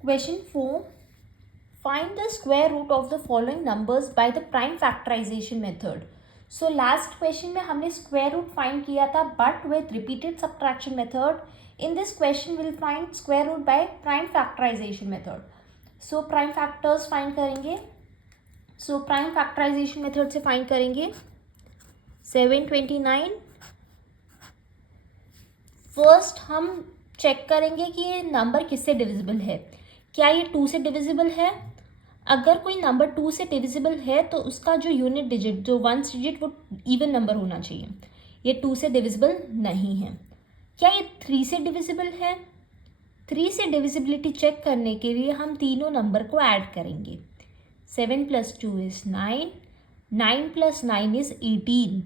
Question 4, find the square root of the following numbers by the prime factorisation method. So last question में हमने square root find किया था but with repeated subtraction method. In this question will find square root by prime factorisation method. So prime factors find करेंगे. So prime factorisation method से find करेंगे 729. First हम check करेंगे कि ये नंबर किससे डिविजिबल है. क्या ये 2 से डिविजिबल है? अगर कोई नंबर 2 से डिविजिबल है तो उसका जो यूनिट डिजिट, जो वंस डिजिट, वो इवन नंबर होना चाहिए. ये 2 से डिविजिबल नहीं है. क्या ये 3 से डिविजिबल है? 3 से डिविजिबिलिटी चेक करने के लिए हम तीनों नंबर को ऐड करेंगे. 7 + 2 इज़ 9, 9 + 9 इज़ 18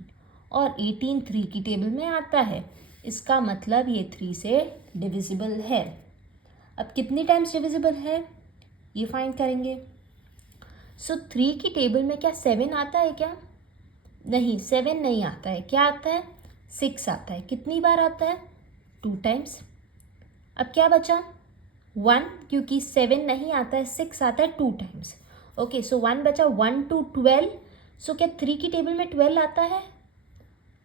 और 18 3 की टेबल में आता है. इसका मतलब ये 3 से डिविजिबल है. अब कितनी टाइम्स डिविजिबल है ये फाइंड करेंगे. सो 3 की टेबल में क्या 7 आता है क्या? नहीं, 7 नहीं आता है. क्या आता है? 6 आता है. कितनी बार आता है? 2 टाइम्स. अब क्या बचा? 1, क्योंकि 7 नहीं आता है, 6 आता है 2 टाइम्स. ओके, सो 1 बचा. 1 to 12. सो क्या 3 की टेबल में 12 आता है?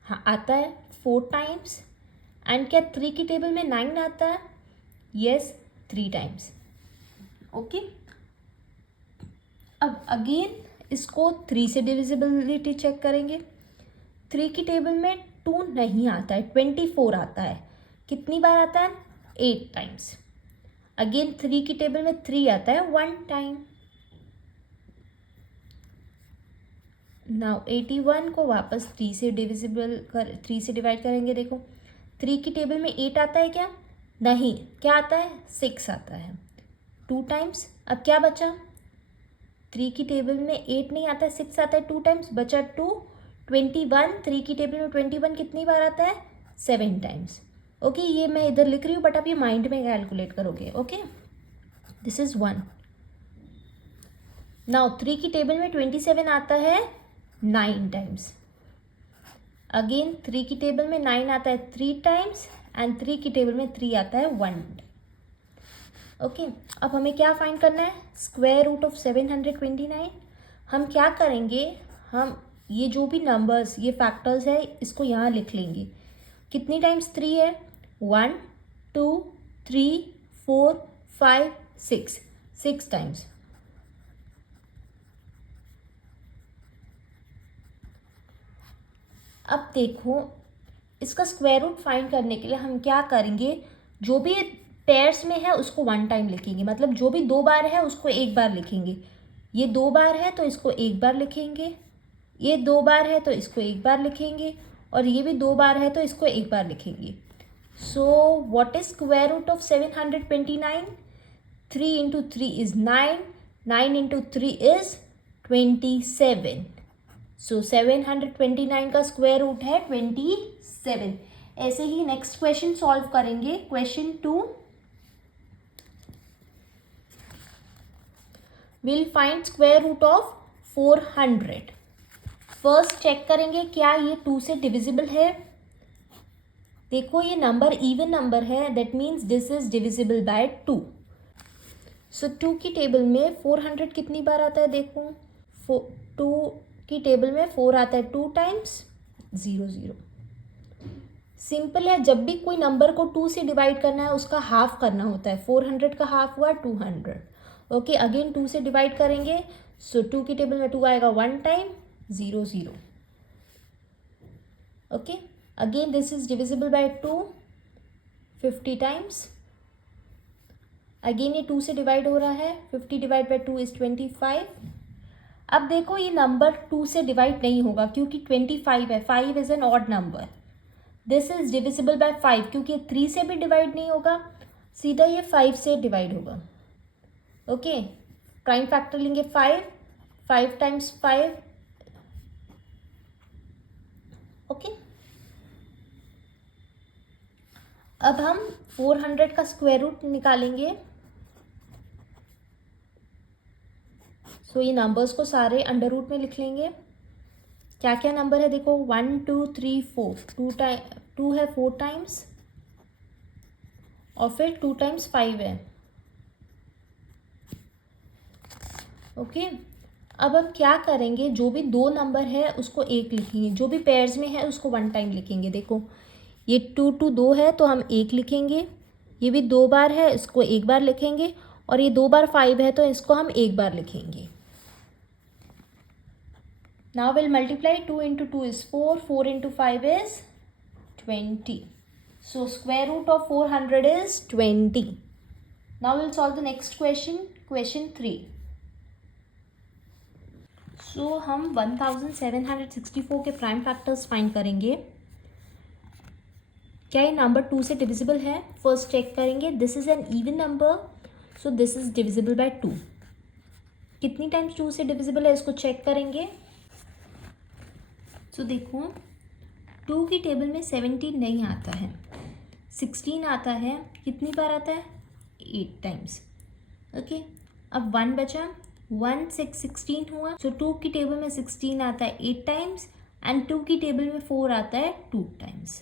हाँ, आता है 4 टाइम्स. एंड क्या 3 की टेबल में 9 आता है? Yes, 3 times. ओके, अब अगेन इसको 3 से डिविजिबिलिटी चेक करेंगे. 3 की टेबल में 2 नहीं आता है, 24 आता है. कितनी बार आता है? 8 टाइम्स. अगेन 3 की टेबल में 3 आता है 1 टाइम. नाउ 81 को वापस 3 से डिवाइड करेंगे. देखो 3 की टेबल में 8 आता है क्या? नहीं. क्या आता है? 6 आता है 2 टाइम्स. अब क्या बचा? 3 की टेबल में 8 नहीं आता है, 6 आता है 2 टाइम्स. बचा 2. 21. 3 की टेबल में 21 कितनी बार आता है? 7 टाइम्स. ओके, ये मैं इधर लिख रही हूँ बट आप ये माइंड में कैलकुलेट करोगे. Okay, this is 1. नाउ 3 की टेबल में 27 आता है 9 टाइम्स. अगेन 3 की टेबल में 9 आता है 3 टाइम्स एंड 3 की टेबल में 3 आता है 1. ओके, अब हमें क्या फाइंड करना है? Square root of 729. हम क्या करेंगे, हम ये जो भी नंबर्स, ये फैक्टर्स है, इसको यहाँ लिख लेंगे. कितनी टाइम्स 3 है? 1 2 3 4 5 6. 6 टाइम्स. अब देखो, इसका स्क्वायर रूट फाइंड करने के लिए हम क्या करेंगे, जो भी पेयर्स में है उसको 1 टाइम लिखेंगे. मतलब जो भी 2 बार है उसको 1 बार लिखेंगे. ये 2 बार है तो इसको 1 बार लिखेंगे. ये 2 बार है तो इसको 1 बार लिखेंगे. और ये भी 2 बार है तो इसको 1 बार लिखेंगे. So what is square root of 729? 3 into 3 is 9. 9 into 3 is 27. So 729 का स्क्वायर रूट है 27. ऐसे ही नेक्स्ट क्वेश्चन सॉल्व करेंगे. Question 2, will find square root of 400. First check करेंगे क्या ये 2 से डिविजिबल है. देखो ये नंबर इवन नंबर है, that means this is divisible by 2. So 2 की टेबल में 400 कितनी बार आता है? देखो 2 की टेबल में 4 आता है 2 टाइम्स. 0 0. सिंपल है, जब भी कोई नंबर को 2 से डिवाइड करना है उसका हाफ करना होता है. 400 का हाफ हुआ 200. ओके, अगेन 2 से डिवाइड करेंगे. सो 2 की टेबल में 2 आएगा 1 time. 0 0. Okay, again this is divisible by 2 50 times. Again ये 2 से डिवाइड हो रहा है. 50 डिवाइड बाय 2 इज 25. अब देखो ये नंबर 2 से डिवाइड नहीं होगा क्योंकि 25 है. 5 is an odd number. This is divisible bye 5 क्योंकि 3 से भी डिवाइड नहीं होगा, सीधा ये 5 से डिवाइड होगा. ओके, प्राइम फैक्टर लेंगे 5. 5 टाइम्स 5. ओके, अब हम 400 का स्क्वायर रूट निकालेंगे. सो ये नंबर्स को सारे अंडर रूट में लिख लेंगे. क्या क्या नंबर है देखो, 1 2 3 4. 2 है 4 टाइम्स और फिर 2 टाइम्स 5 है. ओके। अब हम क्या करेंगे, जो भी दो नंबर है उसको एक लिखेंगे, जो भी पेयर्स में है उसको वन टाइम लिखेंगे। देखो ये 2 2 2 है तो हम एक लिखेंगे, ये भी दो बार है इसको एक बार लिखेंगे, और ये दो बार 5 है तो इसको हम एक बार लिखेंगे। Now will multiply, 2 into 2 is 4, 4 into 5 is 20. So square root of 400 is 20. Now we'll solve the next question, question 3. So हम 1764 के प्राइम फैक्टर्स फाइंड करेंगे। क्या ये नंबर 2 से डिविजिबल है? फर्स्ट चेक करेंगे, this is an even number, so this is divisible by 2। कितनी times 2 से डिविजिबल है इसको चेक करेंगे। सो देखो 2 की टेबल में 17 नहीं आता है, 16 आता है, कितनी बार आता है? 8 टाइम्स। ओके, अब 1 बचा, 1 6 16 हुआ, सो 2 की टेबल में 16 आता है 8 टाइम्स एंड 2 की टेबल में 4 आता है 2 टाइम्स।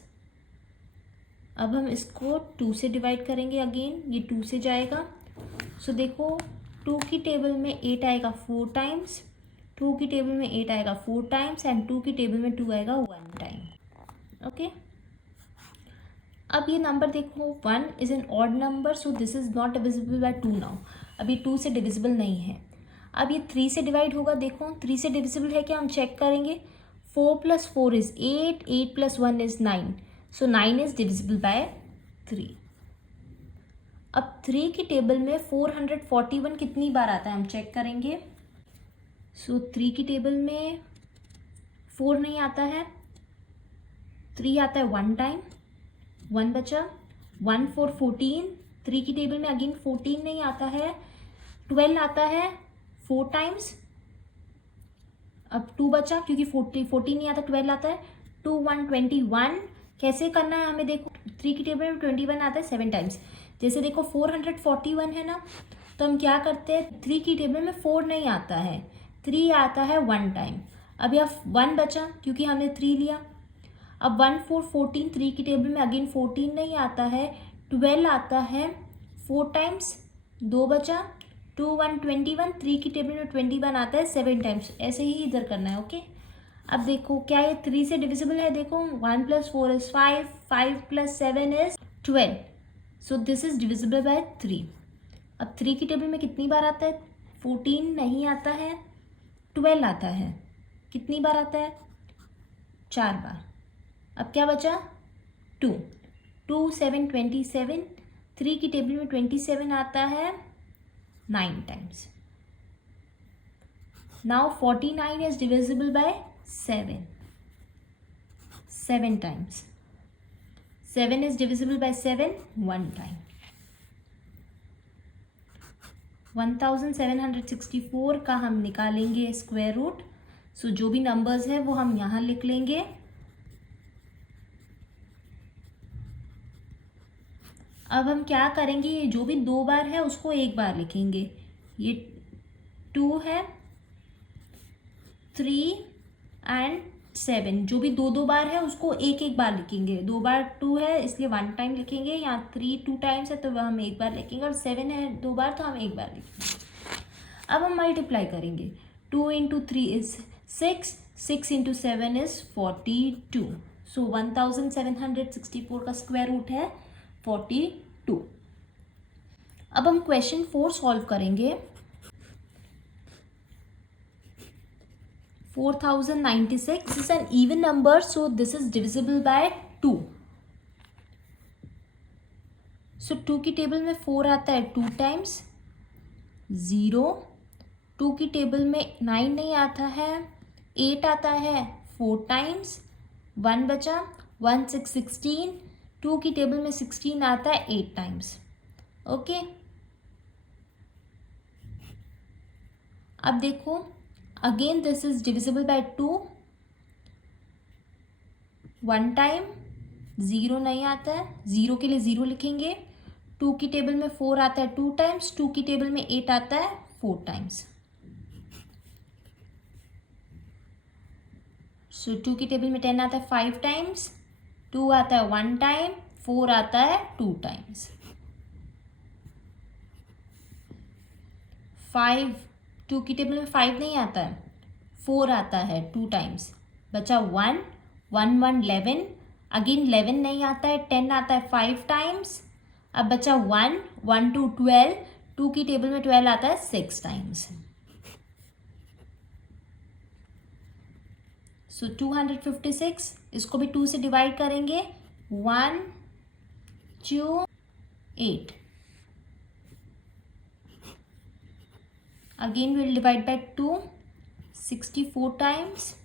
अब हम इसको 2 से डिवाइड करेंगे, अगेन ये 2 से जाएगा। सो देखो 2 की टेबल में 8 आएगा 4 टाइम्स, 2 की टेबल में 8 आएगा 4 टाइम्स एंड 2 की टेबल में 2 आएगा 1 टाइम। ओके, अब ये नंबर देखो 1 is an odd number, so this is not divisible by 2 now. अब ये 2 से डिविजिबल नहीं है। अब ये 3 से डिवाइड होगा, देखो 3 से डिविजिबल है क्या, हम चेक करेंगे। 4 + 4 is 8, 8 + 1 is 9, so 9 is divisible bye 3। अब 3 की टेबल में 441 कितनी बार आता है हम चेक करेंगे। सो 3 की टेबल में 4 नहीं आता है, 3 आता है 1 टाइम, 1 बचा, 1 4 14, 3 की टेबल में अगेन 14 नहीं आता है, 12 आता है 4 टाइम्स। अब 2 बचा क्योंकि 14 नहीं आता, 12 आता है, 2 1 21। कैसे करना है हमें, देखो 3 की टेबल में 21 आता है 7 टाइम्स। जैसे देखो 441 है ना, तो हम क्या करते हैं, 3 की टेबल में 4 नहीं आता है, 3 आता है 1 टाइम। अब यह 1 बचा क्योंकि हमने 3 लिया। अब 1 4 14, 3 की टेबल में अगेन 14 नहीं आता है, 12 आता है 4 टाइम्स, 2 बचा, 2 1 21, 3 की टेबल में 21 आता है 7 टाइम्स। ऐसे ही इधर करना है। ओके, अब देखो क्या ये 3 से डिविजिबल है, देखो 1 + 4 is 5, 5 + 7 is 12, so this is divisible bye 3। अब 3 की टेबल में कितनी बार आता है, 14 नहीं आता है, 12 आता है, कितनी बार आता है, 4 बार। अब क्या बचा, 2 2 7 27, 3 की टेबल में 27 आता है 9 times. Now 49 is divisible bye 7, 7 times. 7 is divisible bye 7 1 time. 1764 का हम निकालेंगे स्क्वायर रूट। सो जो भी नंबर्स है वो हम यहाँ लिख लेंगे। अब हम क्या करेंगे, ये जो भी 2 बार है उसको एक बार लिखेंगे। ये 2 है, 3 एंड 7, जो भी 2 बार है उसको एक एक बार लिखेंगे। 2 बार 2 है इसलिए 1 टाइम लिखेंगे, यहाँ 3 2 टाइम्स है तो वह हम एक बार लिखेंगे, और 7 है 2 बार तो हम एक बार लिखेंगे। अब हम मल्टीप्लाई करेंगे, 2 into 3 इज 6, 6 into 7 इज 42। सो 1764 का स्क्वायर रूट है 42। अब हम क्वेश्चन 4 सॉल्व करेंगे। 4096 is an even number, so this is divisible by 2. So 2 की टेबल में 4 आता है 2 टाइम्स, 0, 2 की टेबल में 9 नहीं आता है, 8 आता है 4 टाइम्स, 1 बचा, 1 6 16, 2 की टेबल में 16 आता है 8 टाइम्स। ओके, अब देखो again this is divisible by 2, 1 time, 0 नहीं आता है, 0 के लिए 0 लिखेंगे, 2 की टेबल में 4 आता है 2 टाइम्स, 2 की टेबल में 8 आता है 4 टाइम्स। सो 2 की टेबल में 10 आता है 5 टाइम्स, 2 आता है 1 टाइम, 4 आता है 2 टाइम्स। 5 2 की टेबल में 5 नहीं आता है, 4 आता है 2 टाइम्स, बचा 1, 1 1 11, अगेन 11 नहीं आता है, 10 आता है 5 टाइम्स, अब बचा 1, 1 2 12, 2 की टेबल में 12 आता है 6 टाइम्स। सो 256, इसको भी 2 से डिवाइड करेंगे, 1 2 8, again we'll divide by 2, 64 times,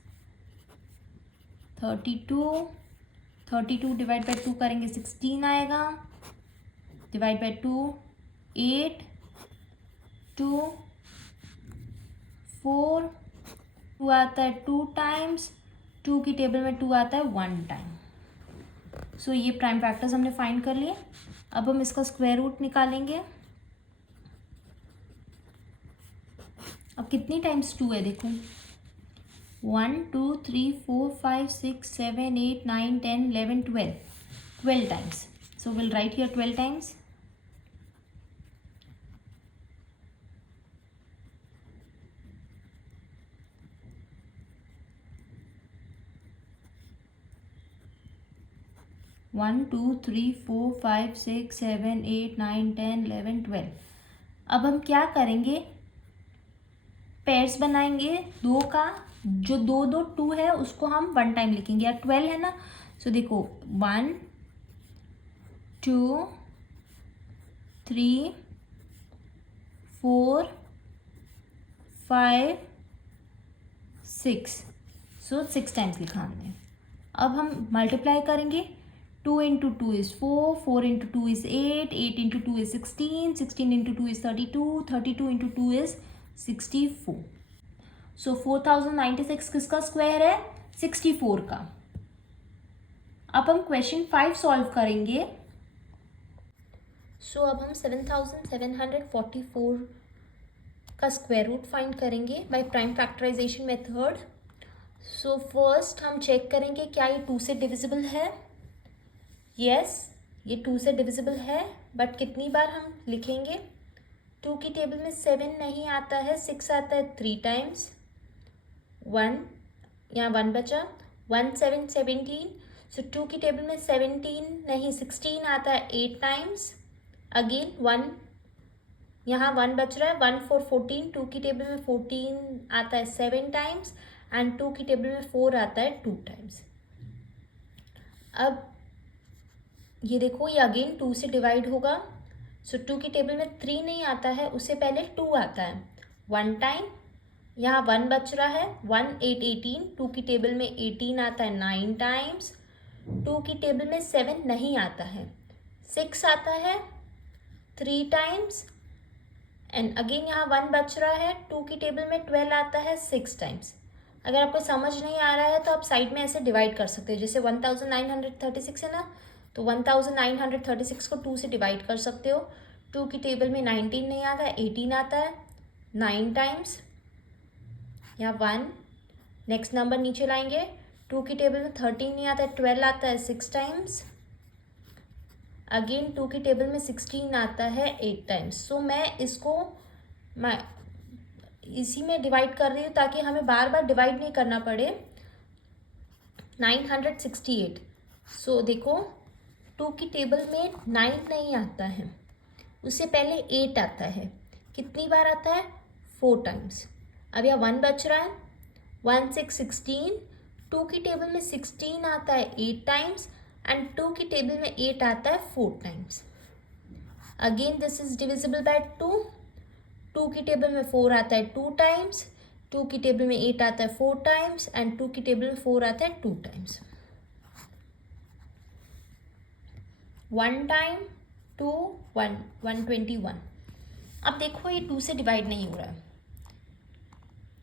32 divide by 2 करेंगे 16 आएगा, डिवाइड बाई 2 8, 2 4, 2 आता है 2 टाइम्स, 2 की टेबल में 2 आता है 1 टाइम। सो ये प्राइम फैक्टर्स हमने फाइंड कर लिए। अब हम इसका स्क्वायर रूट निकालेंगे। अब कितनी टाइम्स 2 है देखो, 1 2 3 4 5 6 7 8 9 10 11 12 times. So will write here 12 times. One two three four five six seven eight nine 10 11 12। अब हम क्या करेंगे, पेयर्स बनाएंगे दो का, जो दो दो 2 है उसको हम 1 टाइम लिखेंगे, या 12 है ना। सो देखो 1 2 3 4 5 6, सो 6 टाइम्स लिखा हमने। अब हम मल्टीप्लाई करेंगे, 2 into 2 is 4, 4 into 2 is 8, 8 into 2 is 16, 16 into 2 is 32, 32 into 2 is 64। सो 4096 किसका स्क्वायर है, 64 का। अब हम क्वेश्चन 5 सॉल्व करेंगे। सो अब हम 7744 का स्क्वायर रूट फाइंड करेंगे by prime factorisation method. So first हम चेक करेंगे क्या ये 2 से डिविजिबल है। यस, ये 2 से डिविजिबल है, बट कितनी बार हम लिखेंगे। 2 की टेबल में 7 नहीं आता है, 6 आता है 3 टाइम्स, 1 यहाँ 1 बचा, 1 7 17। सो 2 की टेबल में 17 नहीं 16 आता है 8 टाइम्स, अगेन 1 यहाँ 1 बच रहा है, 1 4 14, 2 की टेबल में 14 आता है 7 टाइम्स, एंड 2 की टेबल में 4 आता है 2 टाइम्स। अब ये देखो, ये अगेन 2 से डिवाइड होगा। सो 2 की टेबल में 3 नहीं आता है, उससे पहले 2 आता है 1 टाइम, यहाँ 1 बच रहा है, 1 8 18, 2 की टेबल में 18 आता है 9 टाइम्स, 2 की टेबल में 7 नहीं आता है, 6 आता है 3 टाइम्स, एंड अगेन यहाँ 1 बच रहा है, 2 की टेबल में 12 आता है 6 टाइम्स। अगर आपको समझ नहीं आ रहा है तो आप साइड में ऐसे डिवाइड कर सकते हो, जैसे 1936 है ना, तो 1936 को 2 से डिवाइड कर सकते हो। 2 की टेबल में 19 नहीं आता है, 18 आता है 9 टाइम्स, यहाँ 1, नेक्स्ट नंबर नीचे लाएंगे, 2 की टेबल में 13 नहीं आता है, 12 आता है 6 टाइम्स, अगेन 2 की टेबल में 16 आता है 8 टाइम्स। सो मैं इसको इसी में डिवाइड कर रही हूँ ताकि हमें बार बार डिवाइड नहीं करना पड़े। 968। सो देखो, 2 की टेबल में 9 नहीं आता है, उससे पहले 8 आता है, कितनी बार आता है 4 टाइम्स। अब यहाँ 1 बच रहा है, 1 6 16, 2 की टेबल में 16 आता है 8 टाइम्स, एंड 2 की टेबल में 8 आता है 4 times. Again this is divisible by 2, 2 की टेबल में 4 आता है 2 टाइम्स, 2 की टेबल में 8 आता है 4 टाइम्स, एंड 2 की टेबल में 4 आता है 2 टाइम्स। 1 टाइम 2 1 121। अब देखो ये 2 से डिवाइड नहीं हो रहा है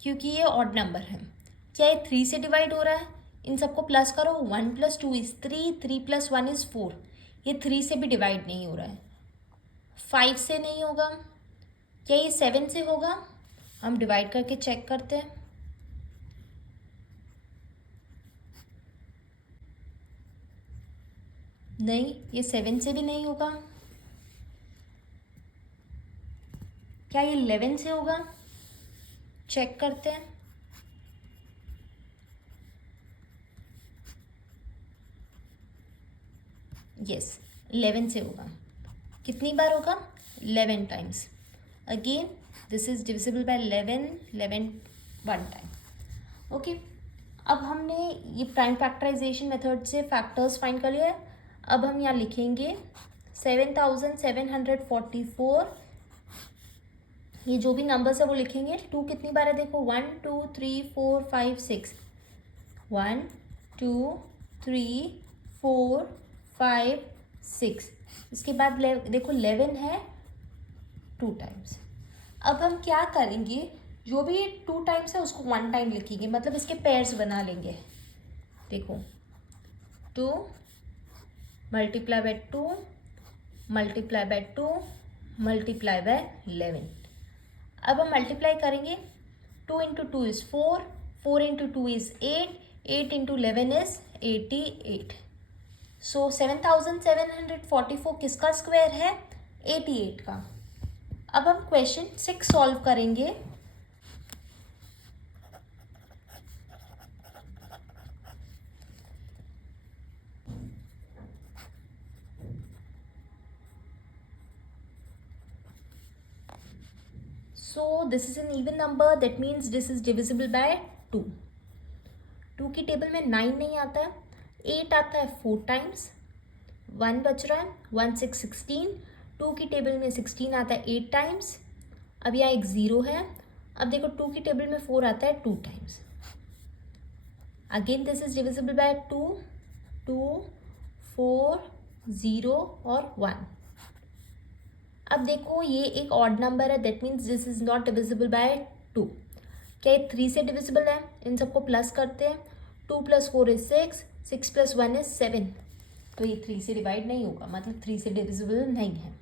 क्योंकि ये ऑड नंबर है। क्या ये 3 से डिवाइड हो रहा है, इन सबको प्लस करो, 1 + 2 इज़ 3, 3 + 1 इज़ 4। ये 3 से भी डिवाइड नहीं हो रहा है, 5 से नहीं होगा, क्या ये 7 से होगा। हम डिवाइड करके चेक करते हैं। नहीं, ये 7 से भी नहीं होगा। क्या ये 11 से होगा। चेक करते हैं। यस, 11 से होगा। कितनी बार होगा? 11 times. Again this is divisible bye 11 one time. Okay, अब हमने ये प्राइम फैक्टराइजेशन मेथड से फैक्टर्स फाइंड कर लिया। अब हम यहाँ लिखेंगे 7744। ये जो भी नंबर्स है वो लिखेंगे। 2 कितनी बार है देखो, 1 2 3 4 5 6, 1 2 3 4 5 6। इसके बाद देखो 11 है 2 टाइम्स। अब हम क्या करेंगे, जो भी 2 टाइम्स है उसको 1 टाइम लिखेंगे, मतलब इसके पेयर्स बना लेंगे। देखो 2 multiply by 2 multiply by 2 multiply by 11। अब हम मल्टीप्लाई करेंगे। 2 into 2 is 4, 4 into 2 is 8, 8 into 11 is 88। सो 7744 किसका स्क्वायर है? 88 का। अब हम क्वेश्चन 6 सॉल्व करेंगे। So this is an even number, that means this is divisible by 2. 2 की टेबल में 9 नहीं आता है, 8 आता है 4 टाइम्स, 1 बच रहा है, 1 6 16। 2 की टेबल में 16 आता है 8 टाइम्स। अब यहाँ एक 0 है। अब देखो 2 की टेबल में 4 आता है 2 times. Again this is divisible by 2, 2 4 0 और 1। अब देखो ये एक ऑड नंबर है, that means this is not divisible by 2। क्या ये 3 से डिविजिबल है? इन सबको प्लस करते हैं। 2 + 4 इज 6, 6 + 1 इज 7। तो ये 3 से डिवाइड नहीं होगा, मतलब 3 से डिविजिबल नहीं है।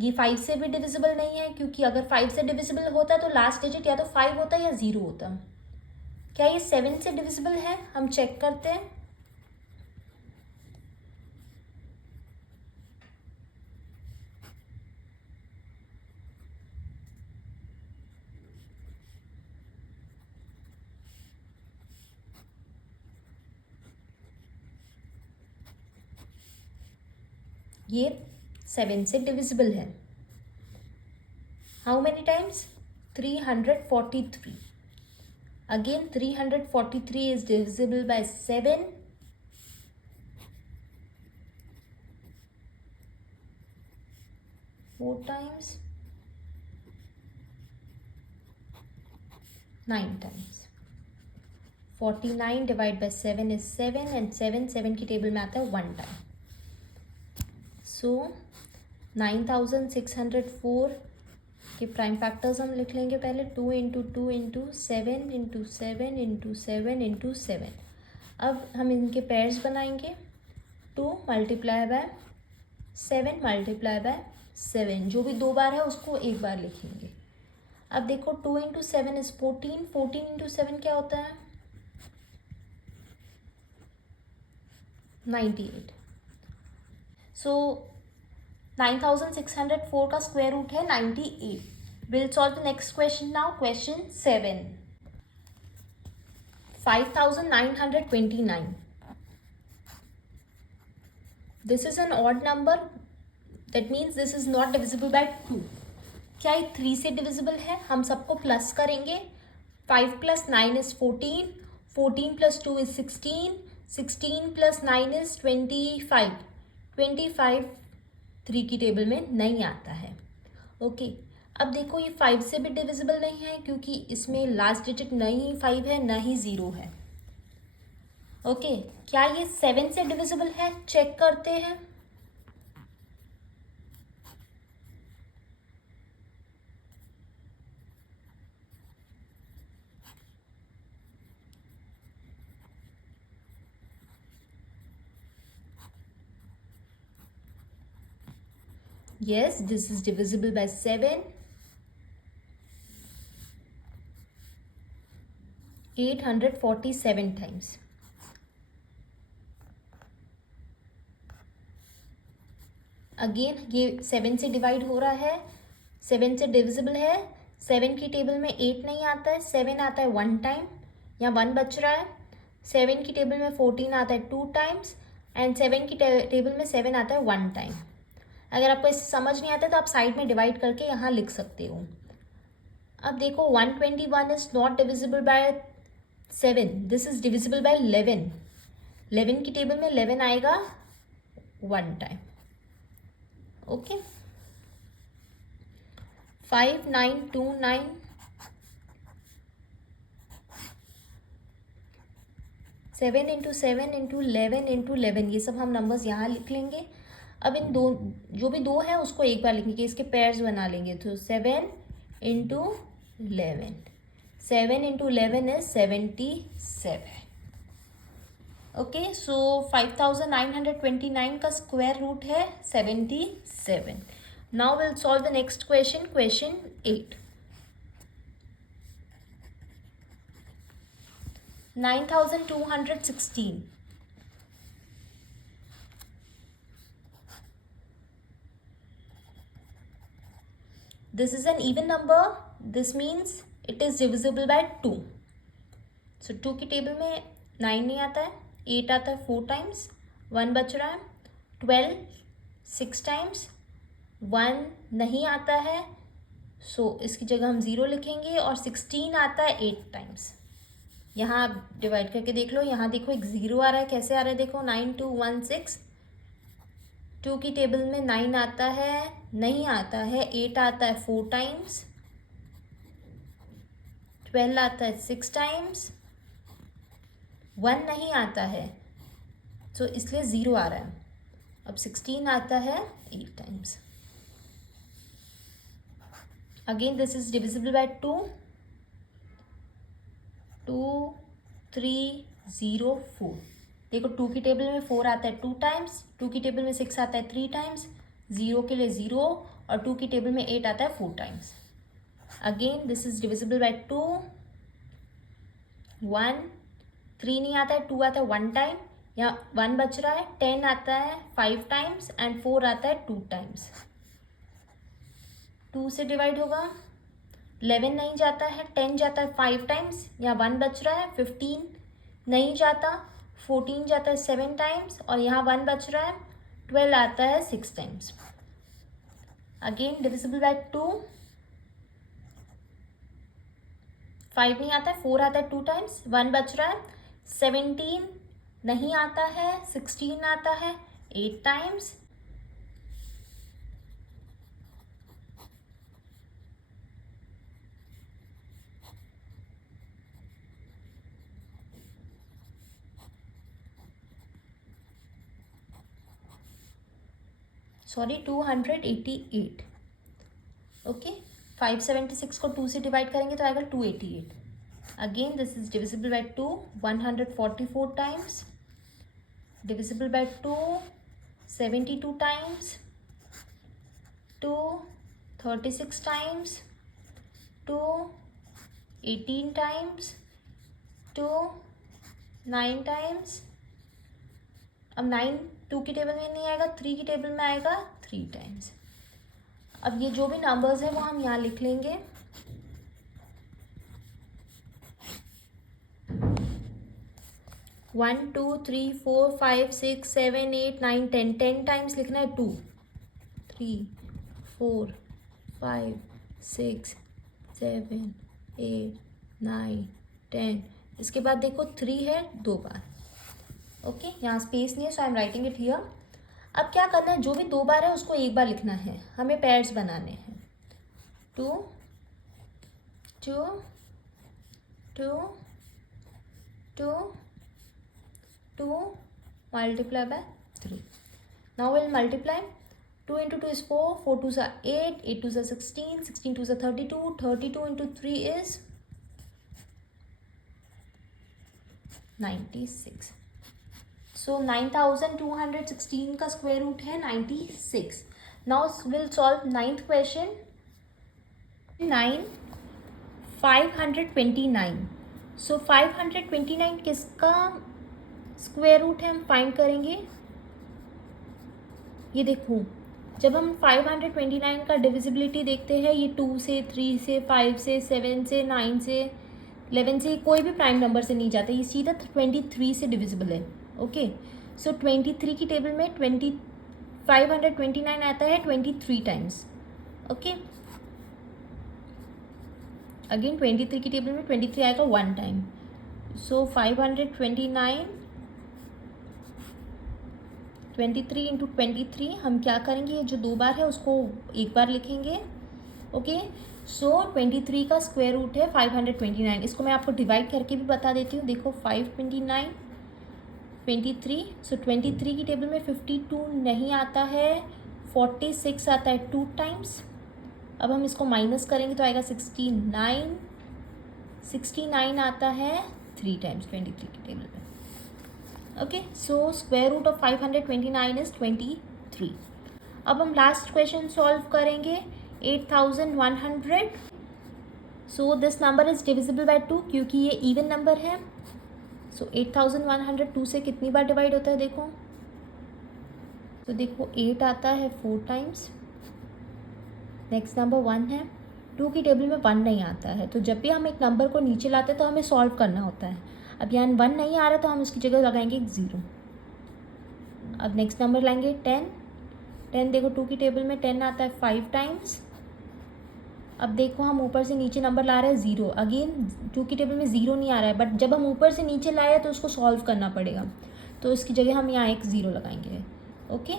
ये 5 से भी डिविजिबल नहीं है, क्योंकि अगर 5 से डिविजिबल होता तो लास्ट डिजिट या तो 5 होता या 0 होता। क्या ये 7 से डिविजिबल है? हम चेक करते हैं। ये 7 से डिविजिबल है। How many times? 343। Again 343 is divisible bye 7। 4 times, 9 times. 49 divide by 7 is 7, and 7 की टेबल में आता है 1 टाइम। सो 9604 के प्राइम फैक्टर्स हम लिख लेंगे पहले। 2 into 2 into 7 into 7 into 7 into 7। अब हम इनके पेयर्स बनाएंगे। 2 मल्टीप्लाई बाय 7 मल्टीप्लाई बाय 7, जो भी 2 बार है उसको एक बार लिखेंगे। अब देखो 2 इंटू 7 इज 14, 14 इंटू 7 क्या होता है? 98। सो 9604 का स्क्वायर रूट है 98। Will solve the next question now. Question 7, 5929। This is an odd number, that means this is not divisible by 2। क्या ये 3 से डिविजिबल है? हम सबको प्लस करेंगे। 5 + 9 इज 14, 14 + 2 इज 16, 16 + 9 इज 25, 25 3 की टेबल में नहीं आता है। ओके, अब देखो ये 5 से भी डिविजिबल नहीं है, क्योंकि इसमें लास्ट डिजिट ना ही 5 है ना ही 0 है। ओके, क्या ये 7 से डिविजिबल है? चेक करते हैं। Yes, this is divisible by 7. 847 times. Again ये 7 से डिवाइड हो रहा है, 7 से डिविजिबल है, 7 की टेबल में 8 नहीं आता है, 7 आता है 1 टाइम, यहाँ 1 बच रहा है। 7 की टेबल में 14 आता है 2 टाइम्स एंड 7 की टेबल में 7 आता है 1 टाइम। अगर आपको इससे समझ नहीं आता तो आप साइड में डिवाइड करके यहाँ लिख सकते हो। अब देखो 121 is not divisible by 7, this is divisible bye 11। 11 की टेबल में 11 आएगा 1 time. Okay, 5929 7 into 7 into 11 into 11, ये सब हम नंबर्स यहाँ लिख लेंगे। अब इन दो जो भी दो है उसको एक बार लिखेंगे, इसके पेयर्स बना लेंगे। तो 7 इंटू 11, 7 इंटू 11 इज 77। ओके, सो 5929 का स्क्वायर रूट है 77। Now will solve the next question, question 8। 9216, this is an even number, this means it is divisible by 2. so 2 की टेबल में 9 नहीं आता है, 8 आता है 4 टाइम्स, 1 बच रहा है। 12 6 टाइम्स, 1 नहीं आता है, सो इसकी जगह हम 0 लिखेंगे। और 16 आता है 8 टाइम्स। यहाँ आप डिवाइड करके देख लो, यहाँ देखो एक 0 आ रहा है, कैसे आ रहा है देखो, 9216। 2 की टेबल में 9 आता है, नहीं आता है, 8 आता है 4 टाइम्स, 12 आता है 6 टाइम्स, 1 नहीं आता है, सो इसलिए 0 आ रहा है। अब 16 आता है 8 times. Again this is divisible by 2, 2 3 0 4। देखो 2 की टेबल में 4 आता है 2 टाइम्स, 2 की टेबल में 6 आता है 3 टाइम्स, 0 के लिए 0, और 2 की टेबल में 8 आता है 4 times. Again this is divisible by 2, 1 3 नहीं आता है, 2 आता है 1 टाइम, यहाँ 1 बच रहा है। 10 आता है 5 टाइम्स एंड 4 आता है 2 टाइम्स। 2 से डिवाइड होगा, 11 नहीं जाता है, 10 जाता है 5 टाइम्स, यहाँ 1 बच रहा है। 15 नहीं जाता, 14 जाता है 7 टाइम्स, और यहाँ 1 बच रहा है। 12 आता है 6 टाइम्स। अगेन डिविजिबल बाय 2, 5 नहीं आता है, 4 आता है 2 टाइम्स, 1 बच रहा है। 17 नहीं आता है, 16 आता है 8 टाइम्स, सॉरी 288। ओके, 576 को 2 से डिवाइड करेंगे तो आएगा 288। Again this is divisible by 2, 144 times, divisible by 2 72 times, 2 36 times, 2 18 times, 2 9 times. अब 9 2 की टेबल में नहीं आएगा, 3 की टेबल में आएगा 3 टाइम्स। अब ये जो भी नंबर्स हैं वो हम यहाँ लिख लेंगे। वन 2 3 4 5 6 7 8 9 10, 10 टाइम्स लिखना है। 2 3 4 5 6 7 8 9 10, इसके बाद देखो 3 है 2 बार। ओके, यहाँ स्पेस नहीं है, so I am writing it here. अब क्या करना है, जो भी 2 बार है उसको एक बार लिखना है, हमें पेयर्स बनाने हैं। 2 2 2 2 2 multiply by 3. Now we'll multiply. 2 into 2 is 4, 4 2s are 8, 8 2s are 16, 16 2s are 32, 32 into 3 is 96. So 9216 का स्क्वायर रूट है 96. Now we'll solve 9th question. 9 529. So 529 किसका स्क्वायर रूट है हम फाइंड करेंगे। ये देखो जब हम 529 का डिविजिबिलिटी देखते हैं, ये 2 से, 3 से, 5 से, 7 से, 9 से, 11 से, कोई भी प्राइम नंबर से नहीं जाता, ये सीधा 23 से डिविजिबल है। ओके, सो 23 की टेबल में 529 आता है 23 टाइम्स। ओके, अगेन 23 की टेबल में 23 आएगा 1 टाइम। सो 529 23 इंटू 23 हम क्या करेंगे, ये जो 2 बार है उसको एक बार लिखेंगे। ओके, सो 23 का स्क्वायर रूट है 529। इसको मैं आपको डिवाइड करके भी बता देती हूँ। देखो 529 23, सो 23 की टेबल में 52 नहीं आता है, 46 आता है 2 टाइम्स। अब हम इसको माइनस करेंगे तो आएगा 69, 69 आता है 3 टाइम्स 23 की टेबल में। Okay, so square root of 529 is 23। अब हम लास्ट क्वेश्चन सॉल्व करेंगे, 8100। So this number is divisible by 2 क्योंकि ये इवन नंबर है। सो 8100 2 से कितनी बार डिवाइड होता है देखो, तो देखो 8 आता है 4 टाइम्स। नेक्स्ट नंबर 1 है, 2 की टेबल में 1 नहीं आता है, तो जब भी हम एक नंबर को नीचे लाते हैं तो हमें सॉल्व करना होता है। अब यहाँ 1 नहीं आ रहा तो हम उसकी जगह लगाएंगे 0। अब नेक्स्ट नंबर लाएंगे 10, 10 देखो 2 की टेबल में 10 आता है 5 टाइम्स। अब देखो हम ऊपर से नीचे नंबर ला रहे हैं 0, अगेन 2 की टेबल में 0 नहीं आ रहा है, बट जब हम ऊपर से नीचे लाए तो उसको सॉल्व करना पड़ेगा, तो इसकी जगह हम यहाँ एक 0 लगाएंगे। ओके,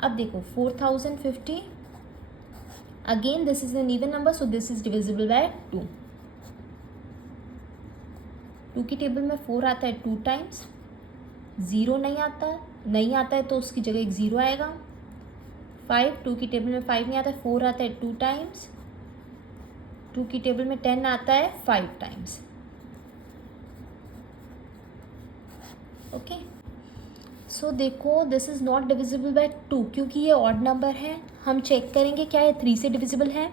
अब देखो 4050, again this is an even number, so this is divisible by 2। 2 की टेबल में 4 आता है 2 टाइम्स, 0 नहीं आता है तो उसकी जगह एक 0 आएगा। 5, 2 की टेबल में 5 नहीं आता है, 4 आता है 2 टाइम्स। 2 की टेबल में 10 आता है 5 टाइम्स। ओके, सो देखो this is not divisible by 2 क्योंकि ये ऑड नंबर है। हम चेक करेंगे क्या ये 3 से डिविजिबल है,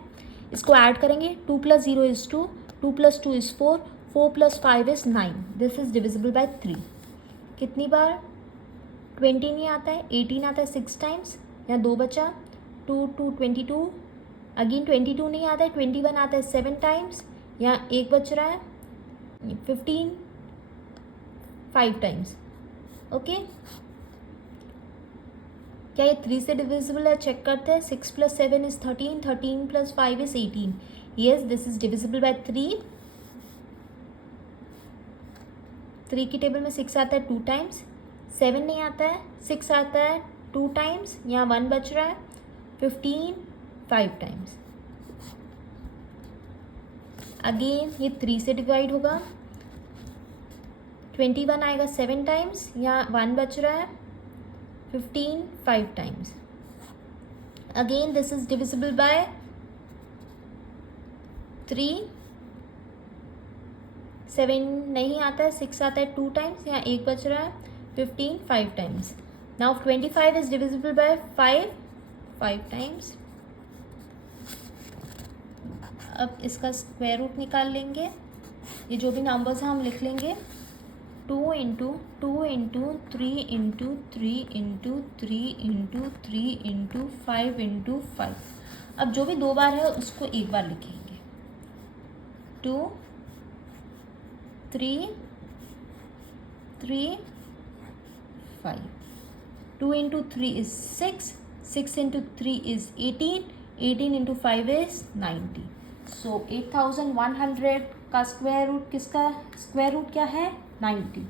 इसको ऐड करेंगे, 2 + 0 is 2, 2 + 2 is 4, 4 + 5 is 9। This is divisible by 3। कितनी बार, 20 नहीं आता है, 18 आता है 6 टाइम्स, यहाँ 2 बचा, 2 2 22, अगेन 22 नहीं आता है, 21 आता है 7 टाइम्स, यहाँ 1 बच रहा है, 15 5 टाइम्स। ओके, क्या ये 3 से डिविजिबल है, चेक करते हैं। 6 + 7 is 13, 13 + 5 is 18। Yes, this is divisible bye 3। 3 की टेबल में 6 आता है 2 टाइम्स, 7 नहीं आता है, 6 आता है 2 टाइम्स, यहाँ 1 बच रहा है, 15 5 टाइम्स। अगेन ये 3 से डिवाइड होगा, 21 आएगा 7 टाइम्स, यहाँ 1 बच रहा है, 15 5 times. Again this is divisible bye 3। 7 नहीं आता है, 6 आता है 2 टाइम्स, यहाँ 1 बच रहा है, 15 5 times. Now 25 is divisible bye 5 times. अब इसका स्क्वायर रूट निकाल लेंगे, ये जो भी नंबर्स हैं हम लिख लेंगे, 2 × 2 × 3 × 3 × 3 × 3 × 5 × 5। अब जो भी 2 बार है उसको एक बार लिखेंगे, 2 3 3 5। 2 × 3 is 6, 6 × 3 is 18, 18 × 5 is 90। सो 8100 का स्क्वायर रूट, किसका स्क्वायर रूट क्या है, 90।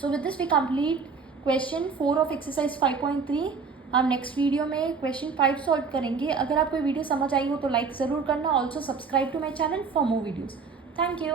So with this we complete question 4 of exercise 5.3। हम नेक्स्ट वीडियो में क्वेश्चन 5 सॉल्व करेंगे। अगर आपको वीडियो समझ आई हो तो लाइक ज़रूर करना, also subscribe to my channel for more videos. Thank you.